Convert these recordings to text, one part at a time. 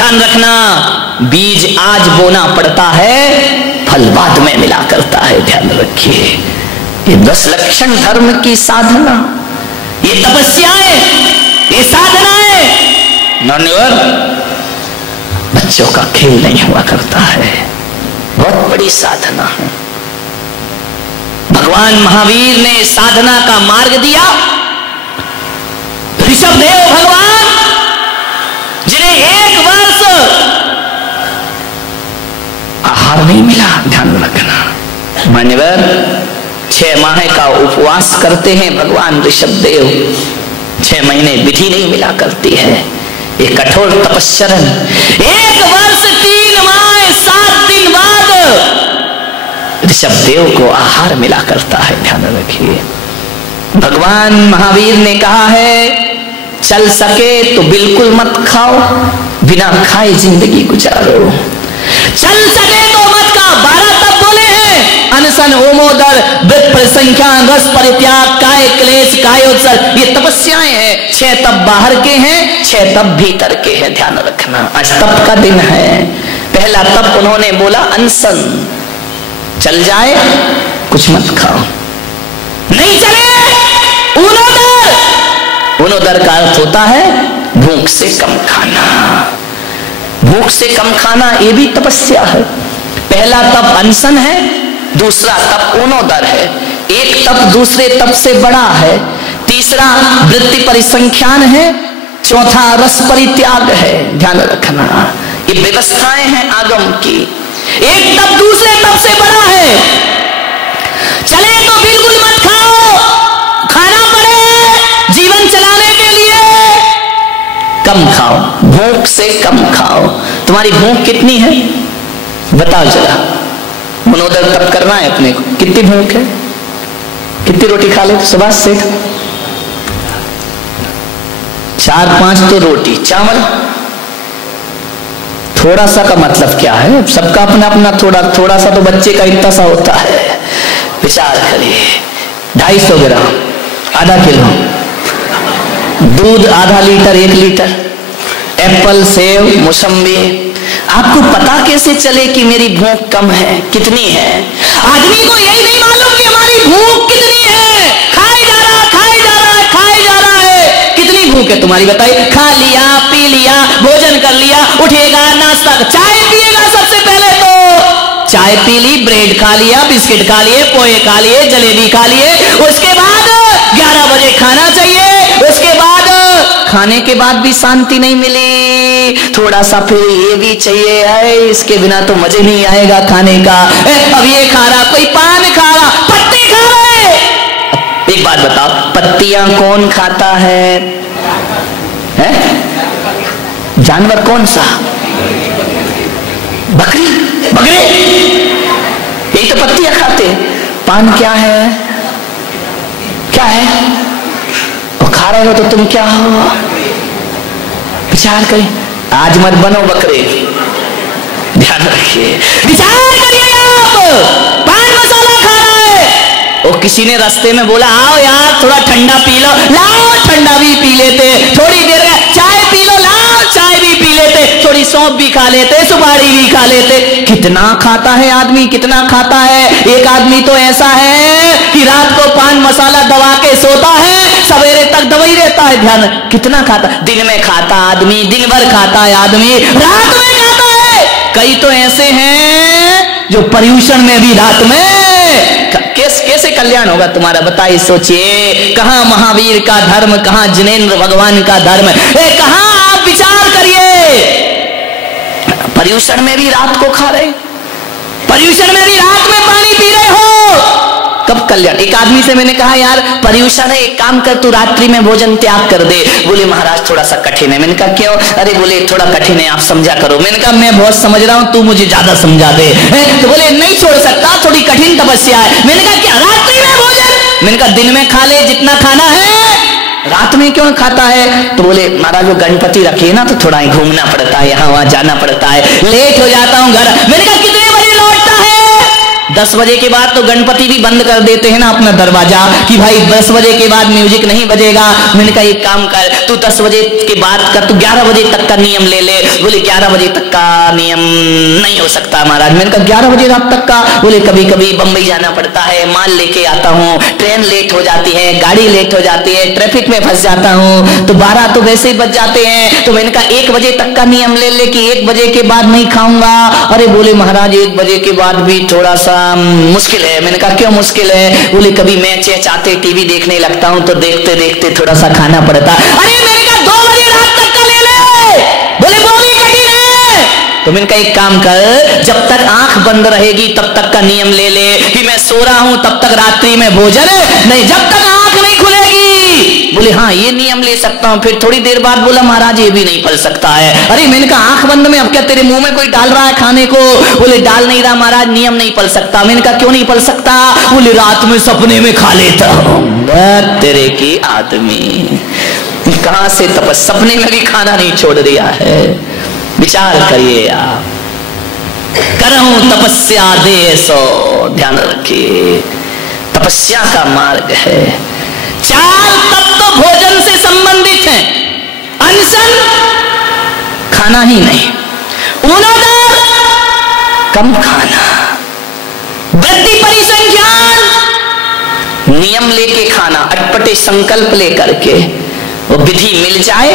ध्यान रखना, बीज आज बोना पड़ता है, फल बाद में मिला करता है। ध्यान रखिए, ये 10 लक्षण धर्म की साधना, ये तपस्याएं, ये साधनाएं मान्यवर बच्चों का खेल नहीं हुआ करता है, बहुत बड़ी साधना है। भगवान महावीर ने साधना का मार्ग दिया। ऋषभदेव भगवान जिन्हें 1 वर्ष आहार नहीं मिला, ध्यान रखना मान्यवर, 6 माह का उपवास करते हैं भगवान ऋषभदेव, 6 महीने विधि नहीं मिला करती है, ये कठोर तपस्चरण। 1 वर्ष 3 माह 7 दिन बाद ऋषभदेव को आहार मिला करता है। ध्यान रखिए, भगवान महावीर ने कहा है चल सके तो बिल्कुल मत खाओ, बिना खाए जिंदगी गुजारो। चल सके तो मत खाओ, 12 तप बोले हैं, अनशन, होमोदर, व्रत, परिसंख्यान, रस परित्याग, काय क्लेश, कायोत्सर्ग, ये तपस्याएं हैं। 6 तप बाहर के हैं, 6 तप भीतर के हैं। ध्यान रखना, आज तप का दिन है। पहला तप उन्होंने बोला अनशन, चल जाए कुछ मत खाओ, नहीं चले ऊनोदर। ऊनोदर का अर्थ होता है भूख से कम खाना, भूख से कम खाना ये भी तपस्या है। पहला तप अनशन है, दूसरा तप ऊनोदर है। एक तप दूसरे तप से बड़ा है, तीसरा वृत्ति परिसंख्यान है, चौथा रस परित्याग है। ध्यान रखना, ये व्यवस्थाएं हैं आगम की। एक तप दूसरे तप से बड़ा है। चले तो बिल्कुल मत खाओ, खाना पड़े जीवन चलाने के लिए कम खाओ, भूख से कम खाओ। तुम्हारी भूख कितनी है बताओ जरा, मनोदर तप करना है अपने को, कितनी भूख है, कितनी रोटी खा ले सुभाष सेठ? 4-5 तो रोटी, चावल थोड़ा सा का मतलब क्या है? सबका अपना अपना थोड़ा सा तो बच्चे का इतना सा होता है। विचार करिए, 250 ग्राम, आधा किलो दूध, आधा लीटर, 1 लीटर, एप्पल, सेव, मौसम्बी। आपको पता कैसे चले कि मेरी भूख कम है, कितनी है? आदमी को यही नहीं मालूम कि हमारी भूख कितनी है। खाए जा रहा, खाए जा रहा है, खाए जा रहा है। कितनी भूख है तुम्हारी बताइए? खा लिया, पी लिया, भोजन कर लिया, उठेगा, नाश्ता, चाय पिएगा, सबसे पहले तो चाय पी ली, ब्रेड खा लिया, बिस्किट खा लिए, पोहे खा लिए, जलेबी खा लिए, उसके बाद 11 बजे खाना चाहिए। उसके बाद खाने के बाद भी शांति नहीं मिली, थोड़ा सा फिर ये भी चाहिए है, इसके बिना तो मजे नहीं आएगा खाने का। अब ये खा रहा, कोई पान खा रहा, पत्ते खा रहे। एक बात बताओ, पत्तियां कौन खाता है? जानवर कौन सा? बकरी, बकरे, यही तो पत्तियां खाते। पान क्या है? क्या है? और खा रहे हो तो तुम क्या हो? विचार करें, आज मत बनो बकरे, ध्यान रखिए, विचार करिए। आप पान मसाला खा रहा है, और किसी ने रास्ते में बोला आओ यार थोड़ा ठंडा पी लो, लाओ ठंडा भी पी लेते, थोड़ी देर चाय पी लो, लाओ चाय भी पी लेते, थोड़ी सौंफ भी खा लेते, सुपारी भी खा लेते। कितना खाता है आदमी, कितना खाता है? एक आदमी तो ऐसा है कि रात को पान मसाला दबा के सोता है, सवेरे तक दवाई रहता है। ध्यान, कितना खाता? दिन में खाता आदमी, दिन भर खाता है आदमी, रात में खाता है। कई तो ऐसे हैं जो पर्यूषण में भी रात में। कैसे कल्याण होगा तुम्हारा बताइए, सोचिए। कहां महावीर का धर्म, कहां जिनेंद्र भगवान का धर्म, कहां? आप विचार करिए, पर्यूषण में भी रात को खा रहे, पर्यूषण में भी रात में पानी पी रहे हो, कब कल्याण? एक आदमी से मैंने कहा यार पर्यूषण है, एक काम कर तू रात्रि में भोजन त्याग कर दे। बोले महाराज थोड़ा सा कठिन है। मैंने कहा क्यों? अरे बोले थोड़ा कठिन है, आप समझा करो। मैंने कहा मैं बहुत समझ रहा हूं, तू मुझे ज्यादा समझा दे। तो बोले नहीं छोड़ सकता, थोड़ी कठिन तपस्या है। मैंने कहा क्या रात्रि में भोजन? मैंने कहा दिन में खा ले जितना खाना है, रात में क्यों खाता है? तो बोले महाराज वो गणपति रखिए ना, तो थोड़ा ही घूमना पड़ता है, यहाँ वहां जाना पड़ता है, लेट हो जाता हूँ घर। मैंने कहा कितने बजे लौटता है? 10 बजे के बाद तो गणपति भी बंद कर देते हैं ना अपना दरवाजा कि भाई 10 बजे के बाद म्यूजिक नहीं बजेगा। मैंने कहा एक काम कर, तू 10 बजे के बाद का तू 11 बजे तक का नियम ले ले। बोले 11 बजे तक का नियम नहीं हो सकता महाराज। मैंने कहा 11 बजे रात तक का? बोले कभी कभी बंबई जाना पड़ता है, माल लेके आता हूँ, ट्रेन लेट हो जाती है, गाड़ी लेट हो जाती है, ट्रैफिक में फंस जाता हूँ, तो 12 तो वैसे ही बच जाते हैं। तो मैंने कहा 1 बजे तक का नियम ले ले कि 1 बजे के बाद नहीं खाऊंगा। अरे बोले महाराज 1 बजे के बाद भी थोड़ा सा मुश्किल है। मैंने कहा क्यों मुश्किल है? बोले कभी मैच चाहते टीवी देखने लगता हूं तो देखते देखते थोड़ा सा खाना पड़ता। अरे मैंने कहा 2 बजे रात तक का ले ले। बोले वो भी कठिन है। तो मैंने कहा एक काम कर, जब तक आंख बंद रहेगी तब तक का नियम ले ले कि मैं सो रहा हूं तब तक रात्रि में भोजन नहीं, जब तक आंख नहीं खुलेगी। बोले हाँ ये नियम ले सकता हूं। फिर थोड़ी देर बाद बोला महाराज ये भी नहीं फल सकता है। अरे मैंने कहा आंख बंद में अब क्या तेरे मुंह में कोई डाल रहा है खाने को? बोले डाल नहीं रहा महाराज, नियम नहीं फल सकता। मैंने कहा क्यों नहीं फल सकता? बोले रात में सपने में खा लेता हूं। तेरे की आदमी कहां से सपने में भी खाना नहीं छोड़ दिया है। विचार करिए आप। करहूं तपस्या दे सो, ध्यान रखिए तपस्या का मार्ग है। 4 तत्व भोजन से संबंधित हैं। अनशन खाना ही नहीं, उनोदर कम खाना, वृत्ति परिसंख्यान नियम लेके खाना, अटपटे संकल्प लेकर के वो विधि मिल जाए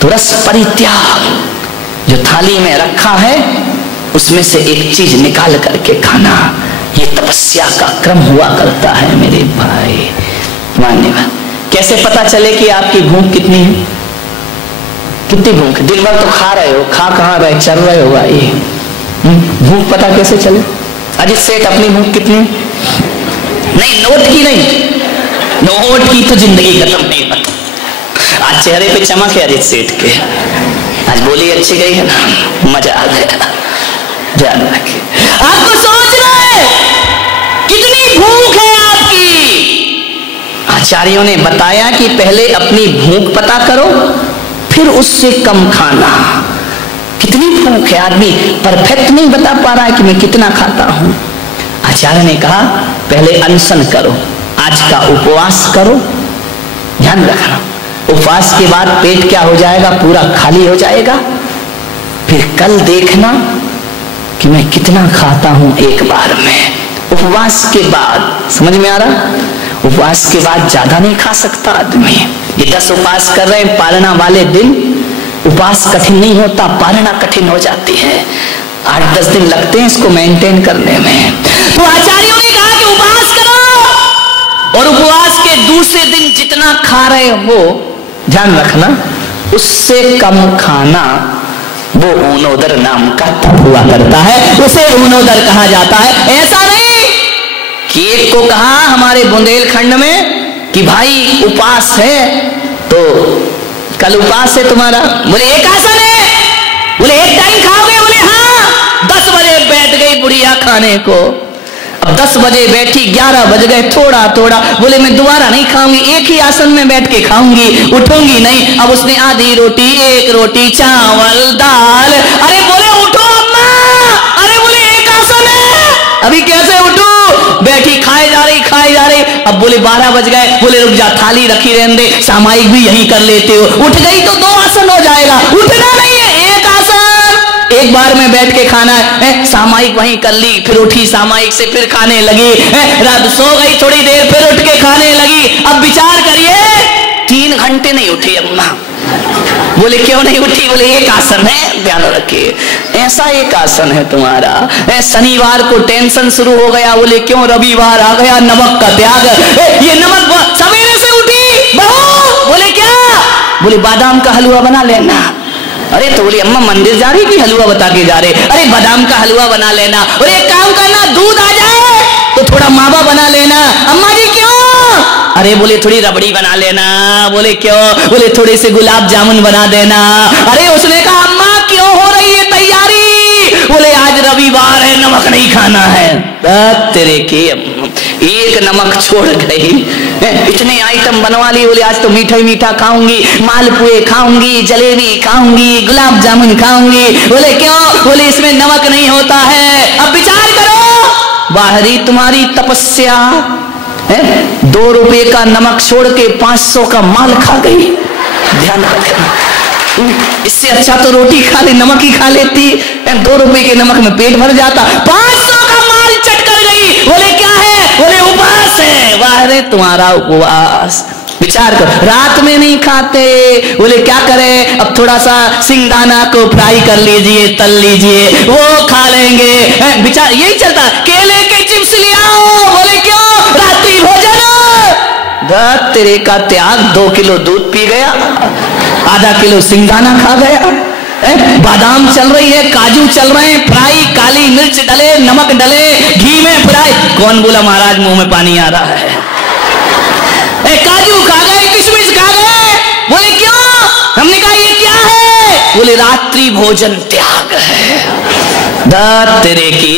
तो रस परित्याग, जो थाली में रखा है उसमें से एक चीज निकाल करके खाना, ये तपस्या का क्रम हुआ करता है मेरे भाई। मान्यवर कैसे पता चले कि आपकी भूख कितनी है? कितनी भूख? दिन भर तो खा रहे हो, खा कहां रहे, चल रहे हो भाई। भूख पता कैसे चले? अजित सेठ अपनी भूख कितनी? नहीं नोट की नहीं, नोट की तो जिंदगी खत्म नहीं पता। आज चेहरे पे चमक है अजित सेठ के, आज बोली अच्छी गई है ना, मजा आ गया। ध्यान रखिए, आपको सोचना है कितनी भूख है आपकी। आचार्यों ने बताया कि पहले अपनी भूख पता करो, फिर उससे कम खाना। कितनी भूख है? आदमी परफेक्ट नहीं बता पा रहा है कि मैं कितना खाता हूं। आचार्य ने कहा पहले अनशन करो, आज का उपवास करो। ध्यान रखना, उपवास के बाद पेट क्या हो जाएगा? पूरा खाली हो जाएगा। फिर कल देखना कि मैं कितना खाता हूं एक बार में। उपवास के बाद समझ में आ रहा? उपवास के बाद ज्यादा नहीं खा सकता आदमी। ये 10 उपवास कर रहे हैं, पालना वाले दिन उपवास कठिन नहीं होता, पालना कठिन हो जाती है। 8-10 दिन लगते हैं इसको मेंटेन करने में। तो आचार्यों ने कहा कि उपवास करो, और उपवास के दूसरे दिन जितना खा रहे हो ध्यान रखना, उससे कम खाना। वो ऊनोदर नाम का तप हुआ करता है, उसे ऊनोदर कहा जाता है। ऐसा नहीं कि एक को कहा हमारे बुंदेलखंड में कि भाई उपवास है तो कल उपवास है तुम्हारा। बोले एक आसन है। बोले एक टाइम खाओगे? बोले हाँ। 10 बजे बैठ गई बुढ़िया खाने को। अब 10 बजे बैठी, 11 बज गए, थोड़ा थोड़ा। बोले मैं दोबारा नहीं खाऊंगी, एक ही आसन में बैठ के खाऊंगी, उठूंगी नहीं। अब उसने आधी रोटी, 1 रोटी, चावल, दाल। अरे बोले उठो अम्मा। अरे बोले एक आसन है, अभी कैसे उठूं? बैठी खाए जा रही, खाए जा रही। अब बोले 12 बज गए। बोले रुक जा, थाली रखी रहने दे, सामायिक भी यही कर लेते हो। उठ गई तो 2 आसन हो जाएगा। उठना नहीं है, एक आसन। एक बार में बैठ के खाना है। सामायिक वहीं कर ली, फिर उठी सामायिक से, फिर खाने लगी। रात सो गई थोड़ी देर, फिर उठ के खाने लगी। अब विचार करिए 3 घंटे नहीं उठी अम्मा। बोले क्यों नहीं उठी? बोले एक आसन है, ध्यान रखिए ऐसा एक आसन है तुम्हारा। शनिवार को टेंशन शुरू हो गया। बोले क्यों? रविवार आ गया, नमक का त्याग। ये नमक सवेरे से उठी बहू। बोले क्या? बोले बादाम का हलवा बना लेना। अरे तो बोली अम्मा मंदिर जा रही कि हलवा बता के जा रहे? अरे बादाम का हलवा बना लेना। और एक काम करना, दूध आ जाए तो थोड़ा मावा बना लेना। अम्मा जी क्यों? अरे बोले थोड़ी रबड़ी बना लेना। बोले क्यों? बोले थोड़े से गुलाब जामुन बना देना। अरे उसने कहा अम्मा क्यों हो रही है तैयारी? बोले आज रविवार है, नमक नहीं खाना है। तेरे के एक नमक छोड़ गई, इतने आइटम बनवा ली। बोले आज तो मीठा ही मीठा खाऊंगी, मालपुए खाऊंगी, जलेबी खाऊंगी, गुलाब जामुन खाऊंगी। बोले क्यों? बोले इसमें नमक नहीं होता है। अब विचार करो बाहरी तुम्हारी तपस्या है, 2 रुपए का नमक छोड़ के 500 का माल खा गई। ध्यान रखना, इससे अच्छा तो रोटी खा ले, नमक ही खा लेती। 2 रुपए के नमक में पेट भर जाता, 500 का माल चट कर गई। बोले क्या है? बोले उपवास है। बाहरी तुम्हारा उपवास। विचार कर, रात में नहीं खाते, बोले क्या करें, अब थोड़ा सा सिंगदाना को फ्राई कर लीजिए, तल लीजिए, वो खा लेंगे। विचार यही चलता, केले के चिप्स ले आओ, बोले क्यों, रात्रि भोजन। तेरे का त्याग, 2 किलो दूध पी गया, आधा किलो सिंगदाना खा गया, बादाम चल रही है, काजू चल रहे हैं, फ्राई, काली मिर्च डले, नमक डले, घी में फ्राई। कौन बोला महाराज मुंह में पानी आ रहा है? काजू खा गए, किशमिश खा गए। बोले क्यों? हमने कहा ये क्या है? बोले रात्रि भोजन त्याग है। तेरे की,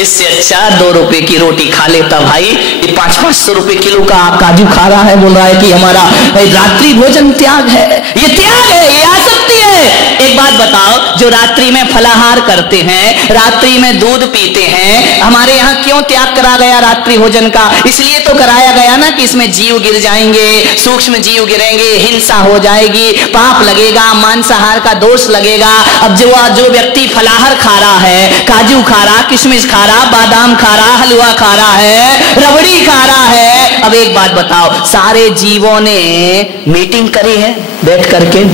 इससे अच्छा 2 रुपए की रोटी खा लेता भाई। ये 500-500 रुपए किलो का काजू खा रहा है, बोल रहा है कि हमारा रात्रि भोजन त्याग है। ये त्याग है, ये आसक्ति है। एक बात बताओ, जो रात्रि में फलाहार करते हैं, रात्रि में दूध पीते हैं, हमारे यहाँ क्यों त्याग करा गया रात्रि भोजन का? इसलिए तो कराया गया ना कि इसमें जीव गिर जाएंगे, सूक्ष्म जीव गिरेंगे, हिंसा हो जाएगी, पाप लगेगा, मांसाहार का दोष लगेगा। अब जो व्यक्ति फलाहार खा रहा है, काजू खा रहा, किशमिश खा रहा, बादाम खा रहा, हलवा खा रहा है, रबड़ी खा रहा है। अब एक बात बताओ, सारे जीवों ने मीटिंग करी है बैठ करके?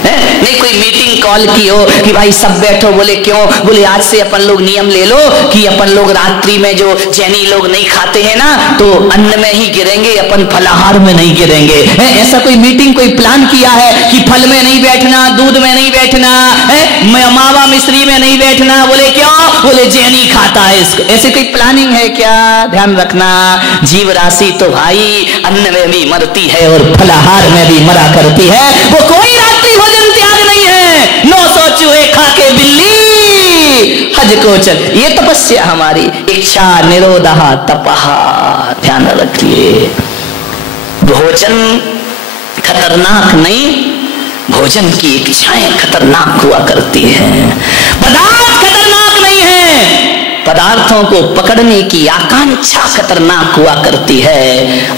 नहीं कोई मीटिंग कॉल की हो कि भाई सब बैठो। बोले क्यों? बोले आज से अपन लोग नियम ले लो कि अपन लोग रात्रि में, जो जैनी लोग नहीं खाते हैं ना, तो अन्न में ही गिरेंगे, अपन फलाहार में नहीं गिरेंगे। ऐसा कोई मीटिंग, कोई प्लान किया है कि फल में नहीं बैठना, दूध में नहीं बैठना, मावा मिश्री में नहीं बैठना? बोले क्यों? बोले जैनी खाता है इसको। ऐसे कोई प्लानिंग है क्या? ध्यान रखना, जीव राशि तो भाई अन्न में भी मरती है और फलाहार में भी मरा करती है। वो कोई रात्रि भोजन त्याग नहीं है। 900 चूहे खा के बिल्ली हज को चल। ये तपस्या हमारी, इच्छा निरोधः तपः। ध्यान रखिए, भोजन खतरनाक नहीं, भोजन की इच्छाएं खतरनाक हुआ करती हैं। पदार्थ खतरनाक नहीं है, पदार्थों को पकड़ने की आकांक्षा खतरनाक हुआ करती है,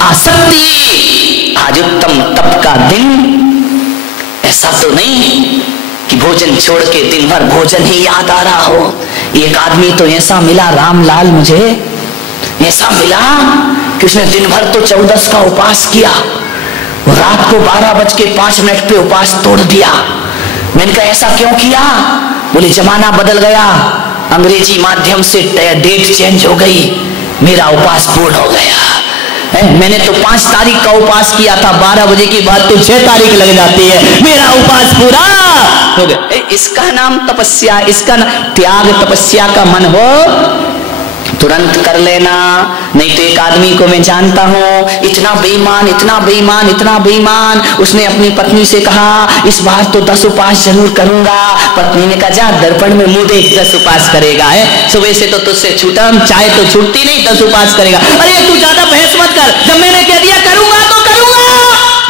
आसक्ति। आज उत्तम तप का दिन, ऐसा तो नहीं कि भोजन छोड़ के दिन भर भोजन ही याद आ रहा हो। एक आदमी तो ऐसा मिला, रामलाल, मुझे ऐसा मिला कि उसने दिन भर तो 14 का उपवास किया, रात को 12:05 पे उपवास तोड़ दिया। मैंने कहा ऐसा क्यों किया? बोले जमाना बदल गया, अंग्रेजी माध्यम से डेट चेंज हो गई, मेरा उपवास पूर्ण हो गया। मैंने तो 5 तारीख का उपवास किया था, 12 बजे की बात तो 6 तारीख लग जाती है, मेरा उपवास पूरा हो गया। इसका नाम तपस्या, इसका त्याग। तपस्या का मन हो तुरंत कर लेना। नहीं तो एक आदमी को मैं जानता हूं, इतना बेईमान, इतना बेईमान, इतना बेईमान, उसने अपनी पत्नी से कहा इस बार तो 10 उपवास जरूर करूंगा। पत्नी ने कहा जा दर्पण में मुंह देख, 10 उपवास करेगा। है सुबह से तो तुझसे छूटा, चाय तो छूटती नहीं, 10 उपवास करेगा। अरे तू ज्यादा बहस मत कर, जब मैंने कह दिया करूंगा तो करूंगा।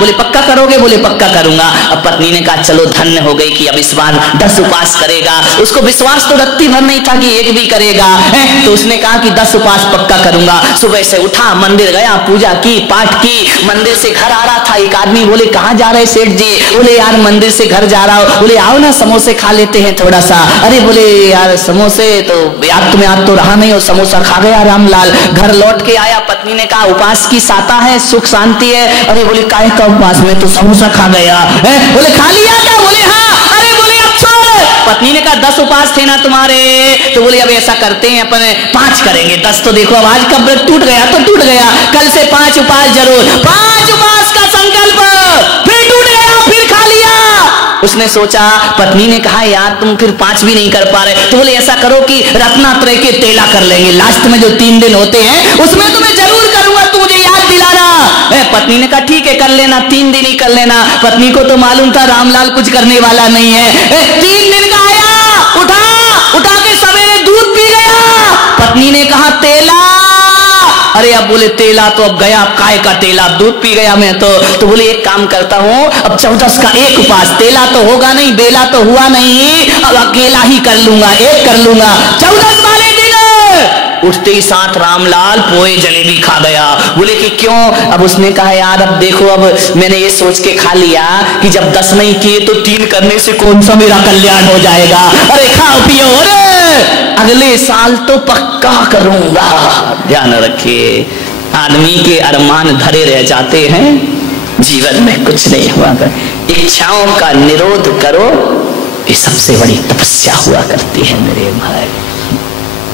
बोले पक्का करोगे? बोले पक्का करूंगा। अब पत्नी ने कहा चलो धन्य हो गई कि अब इस बार 10 उपवास करेगा। उसको विश्वास तो रत्ती भर नहीं था कि एक भी करेगा, तो उसने कहा कि 10 उपवास पक्का करूंगा। सुबह से उठा, मंदिर गया, पूजा की, पाठ की, मंदिर से घर आ रहा था। एक आदमी बोले कहाँ जा रहे सेठ जी? बोले यार मंदिर से घर जा रहा हूं। बोले आओ ना समोसे खा लेते हैं थोड़ा सा। अरे बोले यार समोसे तो याद तुम्हें याद तो रहा नहीं, और समोसा खा गया रामलाल। घर लौट के आया, पत्नी ने कहा उपवास की साता है, सुख शांति है। अरे बोले काहे का उपवास में तो समोसा खा गया है। बोले खा लिया क्या? बोले हाँ। अरे बोले अब छोड़। पत्नी ने कहा 10 उपवास थे ना तुम्हारे, तो बोले अब ऐसा करते हैं अपन 5 करेंगे। 10 तो देखो अब आज का व्रत टूट गया तो टूट गया, कल से 5 उपवास जरूर। 5 उपवास का संकल्प, फिर टूट गया, फिर खा लिया। उसने सोचा, पत्नी ने कहा यार तुम फिर 5 भी नहीं कर पा रहे, तो बोले ऐसा करो कि रत्नात्रय के तेला कर लेंगे, लास्ट में जो 3 दिन होते हैं उसमें तुम्हें जरूर करूंगा, तू मुझे याद दिलाना। पत्नी ने कहा ठीक है कर लेना, 3 दिन ही कर लेना। पत्नी को तो मालूम था रामलाल कुछ करने वाला नहीं है। 3 दिन का आया, उठा के सवेरे दूध पी गया। पत्नी ने कहा तेला। अरे अब बोले तेला तो अब गया, काय का तेला, दूध पी गया मैं तो बोले एक काम करता हूं, अब 14 का एक उपवास, तेला तो होगा नहीं, बेला तो हुआ नहीं, अब अकेला ही कर लूंगा, एक कर लूंगा। 14 वाले दिन उठते ही साथ रामलाल पोए जलेबी खा गया। बोले कि क्यों? अब उसने कहा यार अब देखो, अब मैंने ये सोच के खा लिया कि जब 10 नहीं किए तो 3 करने से कौन सा मेरा कल्याण हो जाएगा। अरे खाओ पियो, अरे अगले साल तो पक्का करूंगा। ध्यान रखिए, आदमी के अरमान धरे रह जाते हैं, जीवन में कुछ नहीं हुआ। इच्छाओं का निरोध करो, ये सबसे बड़ी तपस्या हुआ करती है मेरे भाई।